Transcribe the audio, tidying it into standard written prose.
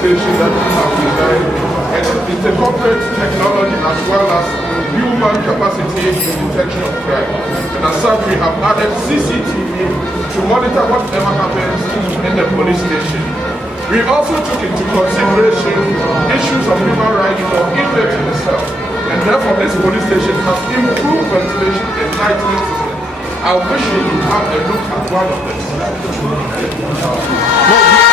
station that we have designed, and it incorporates technology as well as human capacity in detection of crime. And as such, we have added CCTV to monitor whatever happens in the police station. We also took into consideration issues of human rights for inmates in the cell, and therefore this police station has improved ventilation and lighting system. I wish you would have a look at one of them.